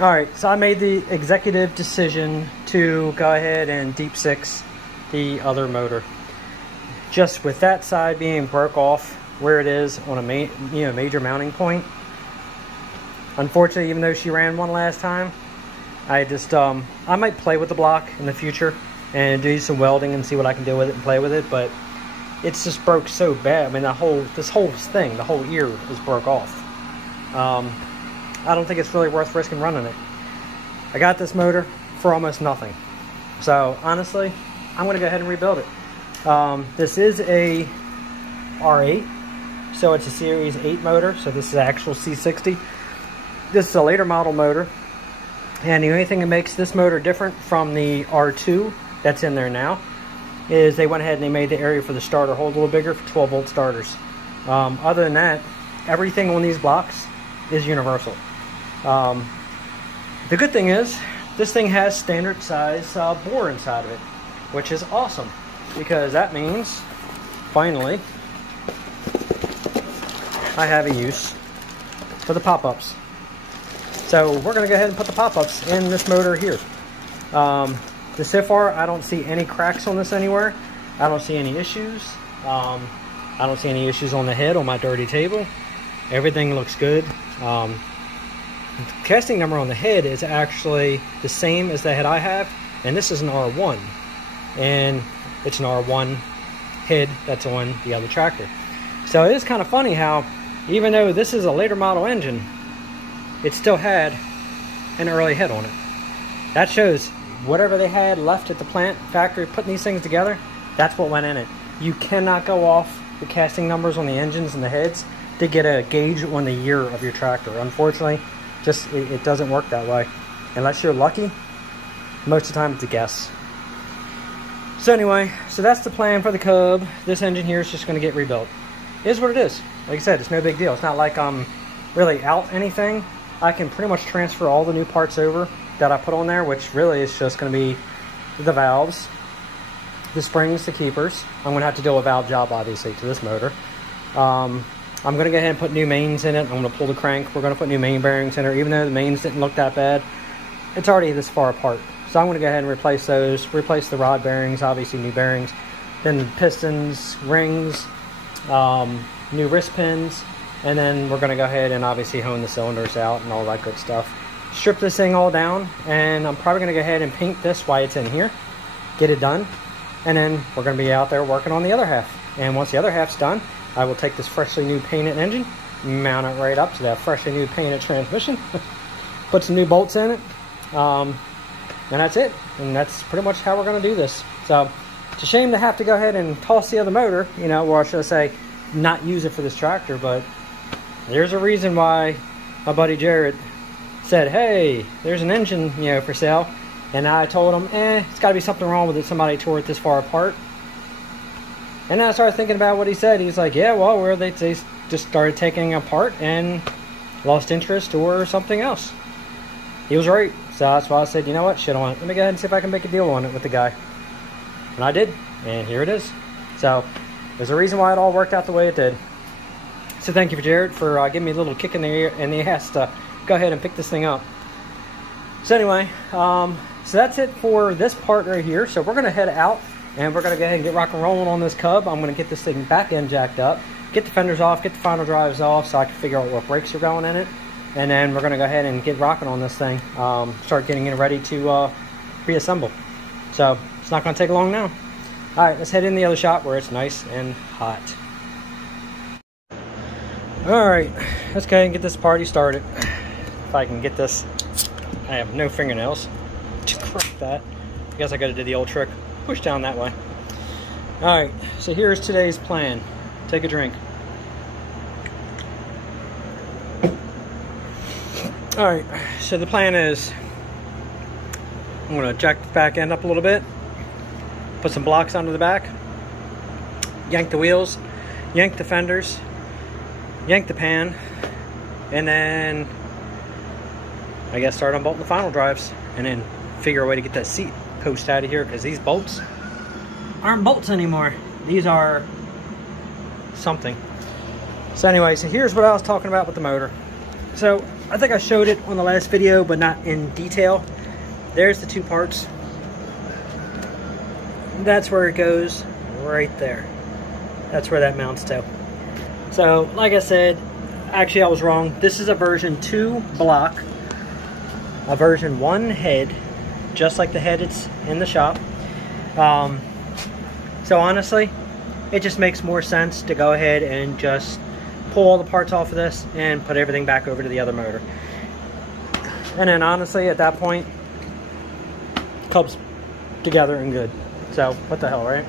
All right, so I made the executive decision to go ahead and deep six the other motor. Just with that side being broke off where it is on a major mounting point. Unfortunately, even though she ran one last time, I just I might play with the block in the future and do some welding and see what I can do with it and play with it, but it's just broke so bad. I mean, this whole thing, the whole ear is broke off. I don't think it's really worth risking running it. I got this motor for almost nothing. So honestly, I'm gonna go ahead and rebuild it. This is a R8, so it's a Series 8 motor, so this is actual C60. This is a later model motor, and the only thing that makes this motor different from the R2 that's in there now is they went ahead and they made the area for the starter hole a little bigger for 12 volt starters. Other than that, everything on these blocks is universal. The good thing is this thing has standard size bore inside of it, which is awesome, because that means finally I have a use for the pop-ups. So we're going to go ahead and put the pop-ups in this motor here. So far I don't see any cracks on this anywhere. I don't see any issues. I don't see any issues on the head on my dirty table. Everything looks good. The casting number on the head is actually the same as the head I have, and this is an R1, and it's an R1 head that's on the other tractor. So it is kind of funny how, even though this is a later model engine, it still had an early head on it. That shows whatever they had left at the plant factory putting these things together, that's what went in it. You cannot go off the casting numbers on the engines and the heads to get a gauge on the year of your tractor. Unfortunately, just it doesn't work that way. Unless you're lucky, most of the time it's a guess. So anyway, so that's the plan for the Cub. This engine here is just going to get rebuilt. It is what it is. Like I said, it's no big deal. It's not like I'm really out anything. I can pretty much transfer all the new parts over that I put on there, which really is just going to be the valves, the springs, the keepers. I'm going to have to do a valve job, obviously, to this motor. I'm going to go ahead and put new mains in it. I'm going to pull the crank. We're going to put new main bearings in there. Even though the mains didn't look that bad, it's already this far apart. So I'm going to go ahead and replace those, replace the rod bearings, obviously new bearings, then pistons, rings, new wrist pins, and then we're going to go ahead and obviously hone the cylinders out and all that good stuff. Strip this thing all down, and I'm probably going to go ahead and paint this while it's in here, get it done, and then we're going to be out there working on the other half. And once the other half's done, I will take this freshly new painted engine, mount it right up to that freshly new painted transmission, put some new bolts in it, and that's it. And that's pretty much how we're going to do this. So it's a shame to have to go ahead and toss the other motor, you know, or should I say not use it for this tractor, but there's a reason why my buddy Jared said, hey, there's an engine, you know, for sale. And I told him, it's got to be something wrong with it. Somebody tore it this far apart. And then I started thinking about what he said. He's like, yeah, well, where they just started taking it apart and lost interest or something else. He was right. So that's why I said, you know what, shit on it. Let me go ahead and see if I can make a deal on it with the guy. And I did. And here it is. So there's a reason why it all worked out the way it did. So thank you, Jared, for giving me a little kick in the ass to go ahead and pick this thing up. So anyway, so that's it for this part right here. So we're going to head out and we're going to go ahead and get rock and rolling on this Cub. I'm going to get this thing back end jacked up, get the fenders off, get the final drives off so I can figure out what brakes are going in it. And then we're going to go ahead and get rocking on this thing, start getting it ready to reassemble. So it's not going to take long now. All right, let's head in the other shop where it's nice and hot. All right, let's go ahead and get this party started. If I can get this, I have no fingernails to crack that. I guess I got to do the old trick, push down that way. All right, so here's today's plan. Take a drink. All right, so the plan is I'm gonna jack the back end up a little bit, put some blocks onto the back, yank the wheels, yank the fenders, yank the pan, and then I guess start unbolting the final drives and then figure a way to get that seat post out of here, because these bolts aren't bolts anymore. These are something. So anyway, so here's what I was talking about with the motor. So I think I showed it on the last video, but not in detail. There's the 2 parts. That's where it goes, right there. That's where that mounts to. So, like I said, actually I was wrong. This is a version 2 block, a version 1 head, just like the head it's in the shop. So honestly, it just makes more sense to go ahead and just pull all the parts off of this and put everything back over to the other motor. And then honestly, at that point, Cub's together and good. So what the hell, right?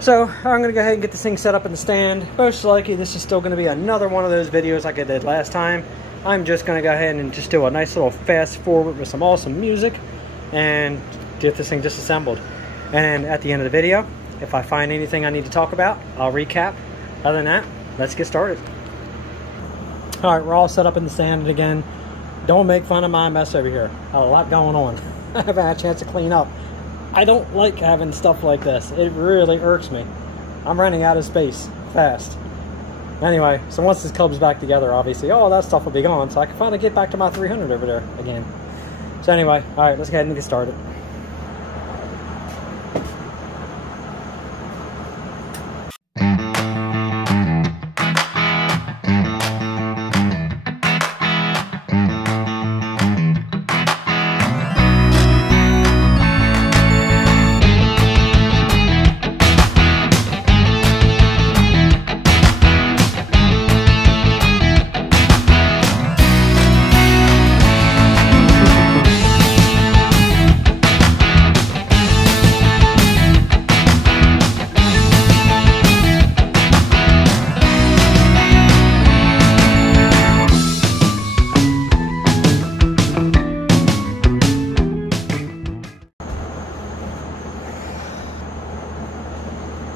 So I'm gonna go ahead and get this thing set up in the stand. Most likely this is still gonna be another one of those videos like I did last time. I'm just gonna go ahead and just do a nice little fast forward with some awesome music and get this thing disassembled. And at the end of the video, if I find anything I need to talk about, I'll recap. Other than that, let's get started. All right, we're all set up in the stand again. Don't make fun of my mess over here. I have a lot going on. I haven't had a chance to clean up. I don't like having stuff like this. It really irks me. I'm running out of space fast. Anyway, so once this Cub's back together, obviously, all that stuff will be gone, so I can finally get back to my 300 over there again. So anyway, all right, let's go ahead and get started.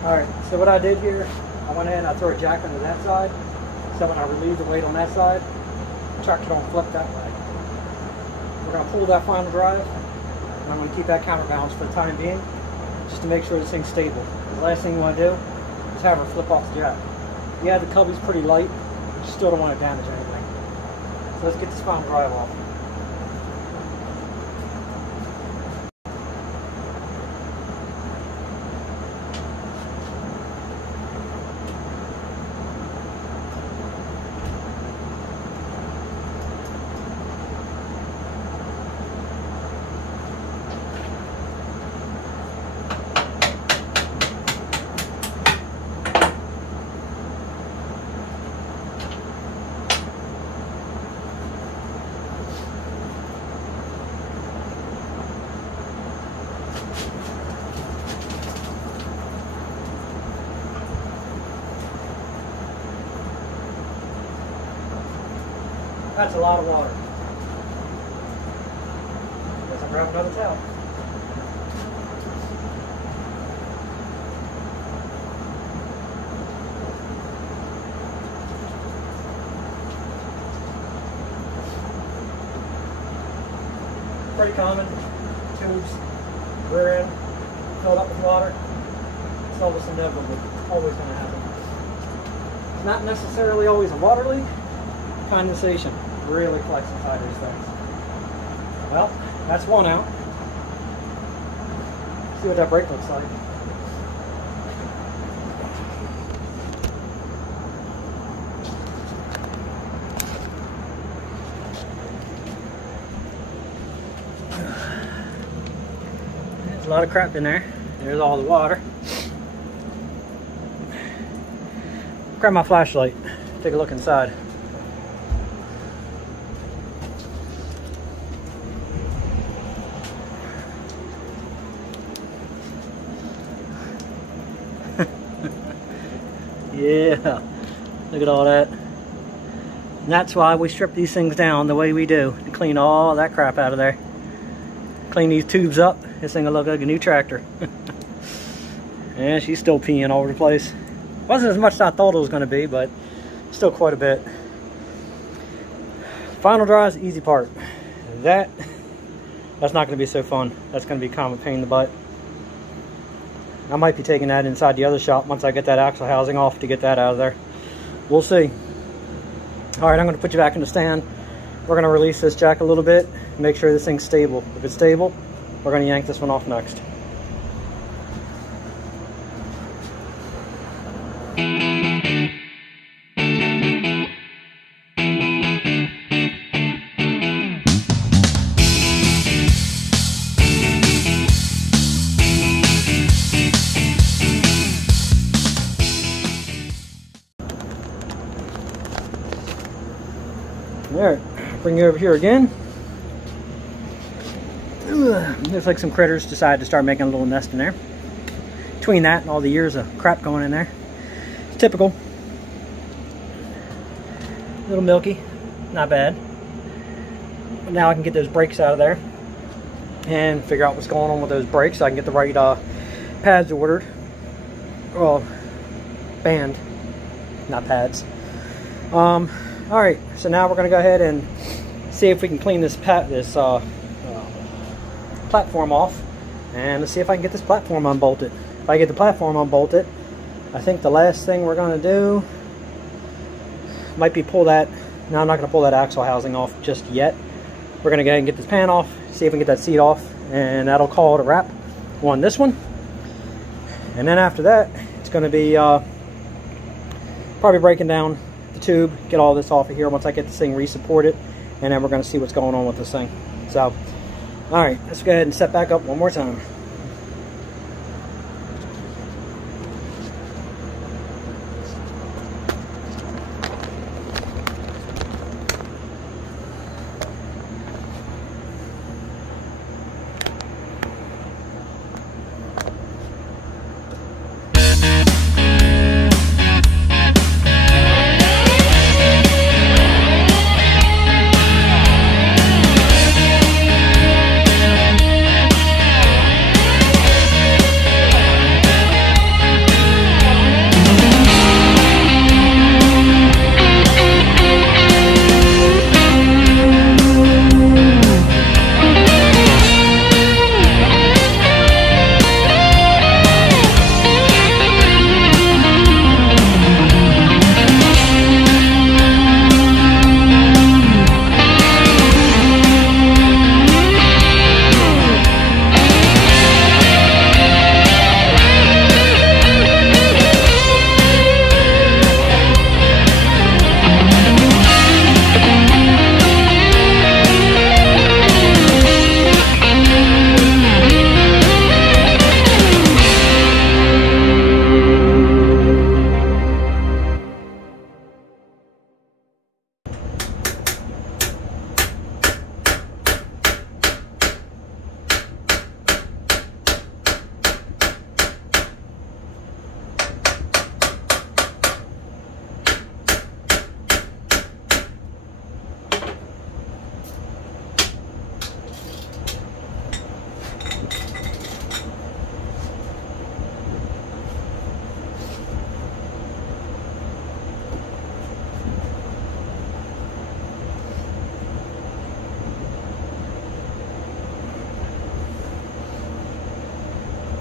Alright, so what I did here, I went ahead and I threw a jack onto that side, so when I relieve the weight on that side, the tractor don't flip that way. We're going to pull that final drive, and I'm going to keep that counterbalance for the time being, just to make sure this thing's stable. The last thing you want to do is have her flip off the jack. Yeah, the Cubby's pretty light, but you still don't want to damage anything. So let's get this final drive off. That's a lot of water. Guess I'll grab another towel. Pretty common. Tubes, rear end, filled up with water. It's almost inevitable. Always going to happen. It's not necessarily always a water leak. Condensation really collects inside these things. Well, that's one out. See what that brake looks like. There's a lot of crap in there. There's all the water. Grab my flashlight. Take a look inside. Yeah, look at all that. And that's why we strip these things down the way we do, to clean all that crap out of there. Clean these tubes up, this thing will look like a new tractor. And she's still peeing all over the place. Wasn't as much as I thought it was going to be, but still quite a bit. Final dry is the easy part. That's not going to be so fun. That's going to be kind of a pain in the butt. I might be taking that inside the other shop once I get that axle housing off to get that out of there. We'll see. Alright, I'm going to put you back in the stand. we're going to release this jack a little bit, make sure this thing's stable. If it's stable, we're going to yank this one off next. Alright, bring you over here again. Looks like some critters decided to start making a little nest in there. Between that and all the years of crap going in there. It's typical. A little milky, not bad. But now I can get those brakes out of there and figure out what's going on with those brakes so I can get the right pads ordered. Well, band, not pads. Alright, so now we're going to go ahead and see if we can clean this platform off, and let's see if I can get this platform unbolted. If I get the platform unbolted, I think the last thing we're going to do might be pull that. No, I'm not going to pull that axle housing off just yet. We're going to go ahead and get this pan off, see if we can get that seat off, and that'll call it a wrap on this one. And then after that, it's going to be probably breaking down the tube, get all this off of here once I get this thing resupported, and then we're going to see what's going on with this thing. So, alright, let's go ahead and set back up one more time.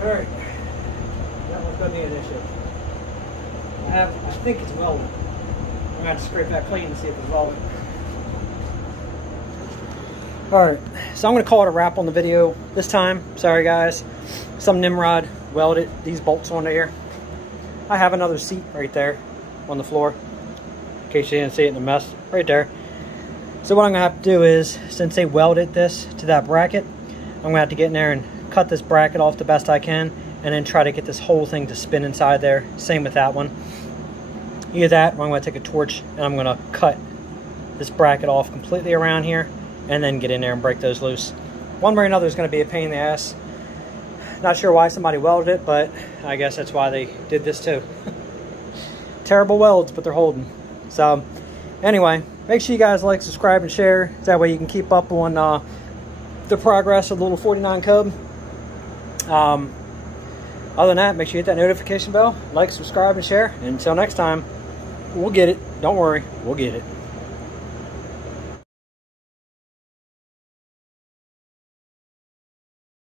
Alright, that one's going to be an issue. I think it's welded. I'm going to have to scrape that clean to see if it's welded. Alright, so I'm going to call it a wrap on the video this time. Sorry guys. Some Nimrod welded these bolts onto here. I have another seat right there on the floor, in case you didn't see it in the mess. Right there. So what I'm going to have to do is, since they welded this to that bracket, I'm going to have to get in there and cut this bracket off the best I can, and then try to get this whole thing to spin inside there. Same with that one. Either that, or I'm going to take a torch and I'm going to cut this bracket off completely around here, and then get in there and break those loose. One way or another is going to be a pain in the ass. Not sure why somebody welded it, but I guess that's why they did this too. Terrible welds, but they're holding. So, anyway, make sure you guys like, subscribe, and share. That way you can keep up on the progress of the little 49 Cub. Other than that, make sure you hit that notification bell, like, subscribe, and share. And until next time, we'll get it. Don't worry, we'll get it.